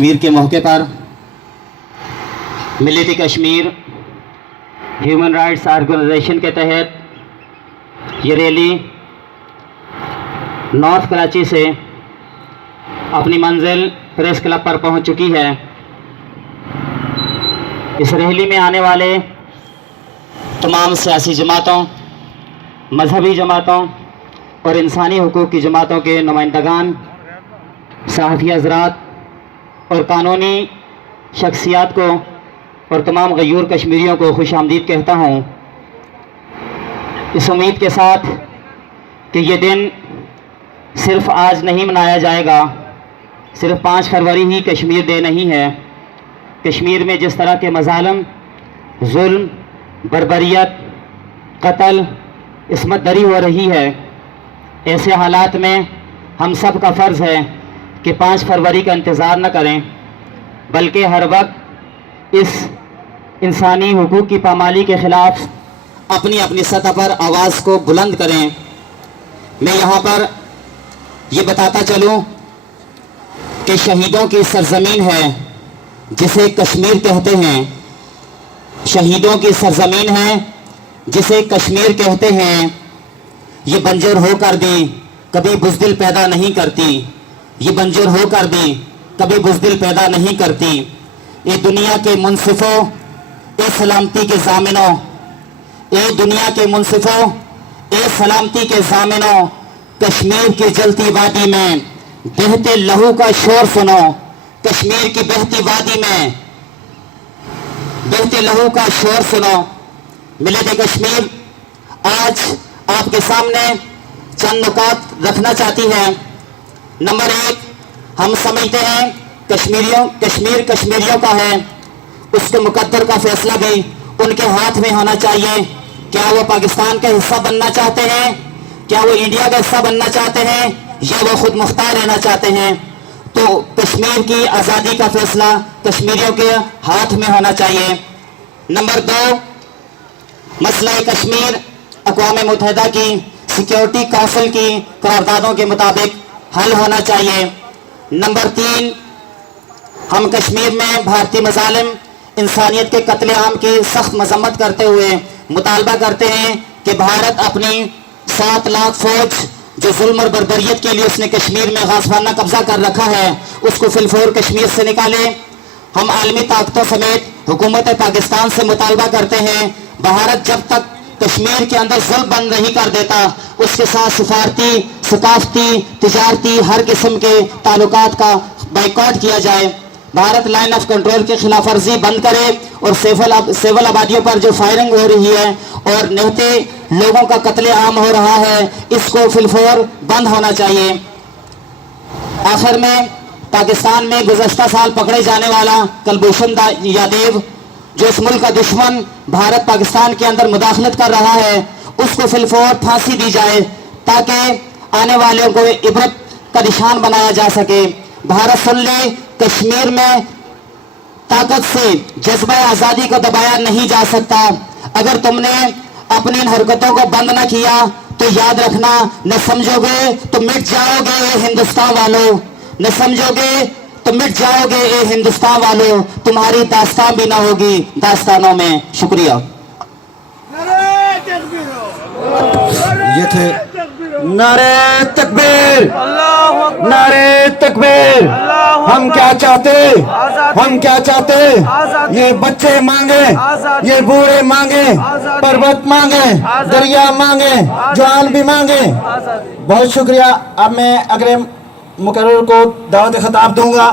کشمیر کے موقع پر ملت کشمیر ہیومن رائٹس آرگنائزیشن کے تحت یہ ریلی نارتھ کراچی سے اپنی منزل پریس کلب پر پہنچ چکی ہے۔ اس ریلی میں آنے والے تمام سیاسی جماعتوں، مذہبی جماعتوں اور انسانی حقوق کی جماعتوں کے نمائندگان، صحافی حضرات اور قانونی شخصیات کو اور تمام غیور کشمیریوں کو خوش آمدید کہتا ہوں، اس امید کے ساتھ کہ یہ دن صرف آج نہیں منایا جائے گا، صرف 5 فروری ہی کشمیر ڈے نہیں ہے۔ کشمیر میں جس طرح کے مظالم، ظلم، بربریت، قتل، عصمت دری ہو رہی ہے، ایسے حالات میں ہم سب کا فرض ہے کہ 5 فروری کا انتظار نہ کریں، بلکہ ہر وقت اس انسانی حقوق کی پامالی کے خلاف اپنی اپنی سطح پر آواز کو بلند کریں۔ میں یہاں پر یہ بتاتا چلوں کہ شہیدوں کی سرزمین ہے جسے کشمیر کہتے ہیں، شہیدوں کی سرزمین ہے جسے کشمیر کہتے ہیں، یہ بنجر ہو کر بھی کبھی بزدل پیدا نہیں کرتی، یہ بنجر ہو کر بھی کبھی بزدل پیدا نہیں کرتی۔ اے دنیا کے منصفوں، اے سلامتی کے ضامنوں، اے دنیا کے منصفوں، اے سلامتی کے ضامنوں، کشمیر کی جلتی وادی میں بہتے لہو کا شور سنو، کشمیر کی بہتی وادی میں بہتے لہو کا شور سنو۔ ملت کشمیر آج آپ کے سامنے چند نکات رکھنا چاہتی ہے۔ نمبر 1، ہم سمجھتے ہیں کشمیر کشمیریوں کا ہے، اس کے مقدر کا فیصلہ بھی ان کے ہاتھ میں ہونا چاہیے۔ کیا وہ پاکستان کا حصہ بننا چاہتے ہیں؟ کیا وہ انڈیا کا حصہ بننا چاہتے ہیں یا وہ خود مختار رہنا چاہتے ہیں؟ تو کشمیر کی آزادی کا فیصلہ کشمیریوں کے ہاتھ میں ہونا چاہیے۔ نمبر 2، مسئلہ کشمیر اقوام متحدہ کی سیکیورٹی کونسل کی قراردادوں کے مطابق حل ہونا چاہیے۔ نمبر 3، ہم کشمیر میں بھارتی مظالم، انسانیت کے قتل عام کی سخت مذمت کرتے ہوئے مطالبہ کرتے ہیں کہ بھارت اپنی 7 لاکھ فوج جو ظلم اور بربریت کے لیے اس نے کشمیر میں غاصبانہ قبضہ کر رکھا ہے، اس کو فی الفور کشمیر سے نکالے۔ ہم عالمی طاقتوں سمیت حکومت پاکستان سے مطالبہ کرتے ہیں، بھارت جب تک کشمیر کے اندر ظلم بند نہیں کر دیتا، اس کے ساتھ سفارتی، ثقافتی، تجارتی ہر قسم کے تعلقات کا بائیکاٹ کیا جائے۔ بھارت لائن آف کنٹرول کی خلاف ورزی بند کرے اور سیول آبادیوں پر جو فائرنگ ہو رہی ہے اور نہتے لوگوں کا قتل عام ہو رہا ہے، اس کو فی الفور بند ہونا چاہیے۔ آخر میں پاکستان میں گزشتہ سال پکڑے جانے والا کلبھوشن یادیو، جو اس ملک کا دشمن بھارت پاکستان کے اندر مداخلت کر رہا ہے، اس کو فی الفور پھانسی دی جائے تاکہ آنے والوں کو عبرت کا نشان بنایا جا سکے۔ بھارت سن لے، کشمیر میں طاقت سے جذبہ آزادی کو دبایا نہیں جا سکتا۔ اگر تم نے اپنی ان حرکتوں کو بند نہ کیا تو یاد رکھنا، نہ سمجھو گے تو مٹ جاؤ گے اے ہندوستان والوں، نہ سمجھو گے تو مٹ جاؤ گے اے ہندوستان والوں، تمہاری داستان بھی نہ ہوگی داستانوں میں۔ شکریہ۔ یہ تھے نعرہ تکبیر، نعرہ تکبیر۔ ہم کیا چاہتے، ہم کیا چاہتے؟ یہ بچے مانگے، یہ بوڑھے مانگے، پروت مانگے، دریا مانگے، جوان بھی مانگے۔ بہت شکریہ۔ اب میں اگلے مقرر کو دعوت خطاب دوں گا۔